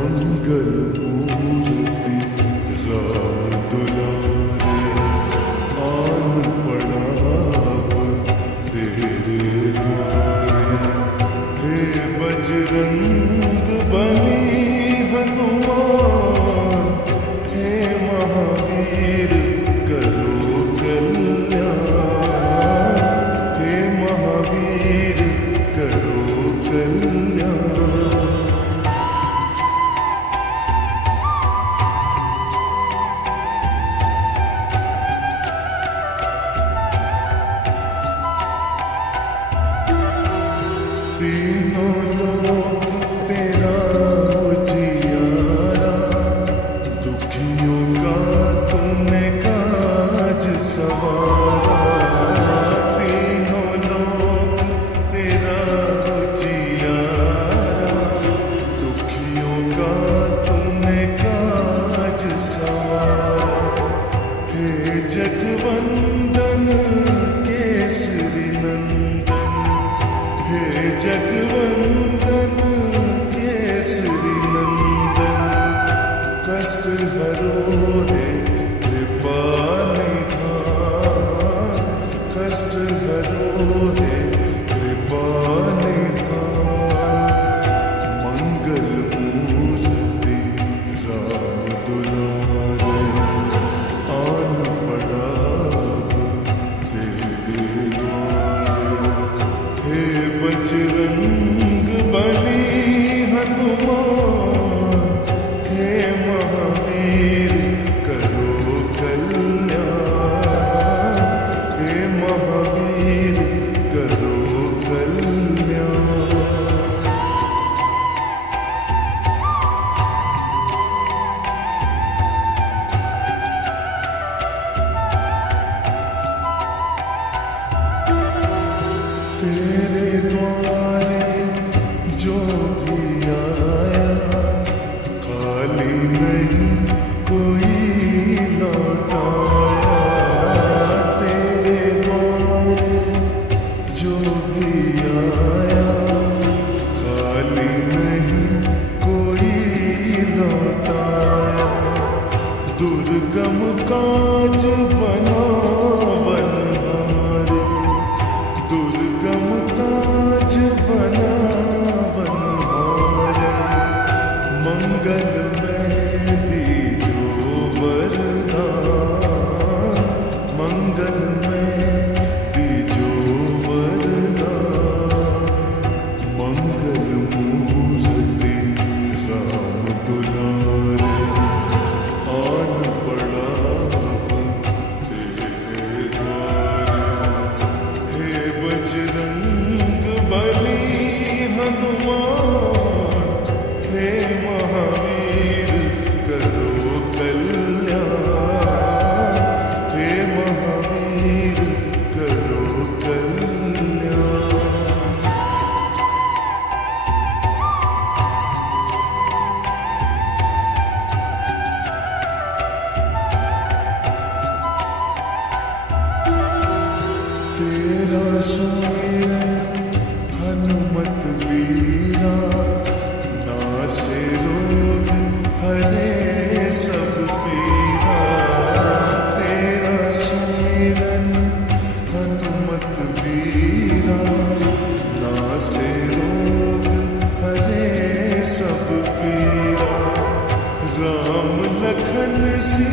मंगल मूर्ति राम दुलारे, आन पड़ा अब तेरे द्वारे। हे बजरंग बली हनुमान, हे महावीर करो कल्याण, हे महावीर करो कल्याण। तीनों लोक तेरा उजियारा, दुखियों का तूने काज सवारा। तीनों लोक तेरा उजियारा, दुखियों का तूने काज सवारा। हे जगवंदन केसरी नंदन, हे जगवंदन केसरी नंदन, कष्ट हरो रे कृपा निधान, कष्ट हरो रे कृपा निधान। मंगल मूर्ति राम दुलारे, आन पड़ा अब तेरे द्वारे। हे बजरंग बली हनुमान, हे महावीर करो कल्याण, हे महावीर करो कल्याण। तेरे द्वारे जो भी आया, खाली नहीं कोई लौटाया। तेरे द्वारे जो भी आया, खाली नहीं कोई लौटाया। दुर्गम काज बना बनहारे, दुर्गम काज बना बनहारे। मंगल में दीजो वरदान, मंगल में दीजो वरदान। मंगल मूर्ति राम दुलारे, आन पड़ा अब तेरे द्वारे। हे बजरंग बली हनुमान, हे महावीर करो कल्याण, हे महावीर करो कल्याण। तेरा सुमिरन हनुमत वीरा, नासे रोग हरे सब पीरा। तेरा सुमिरन हनुमत वीरा, नासे रोग हरे सब पीरा। राम लखन सी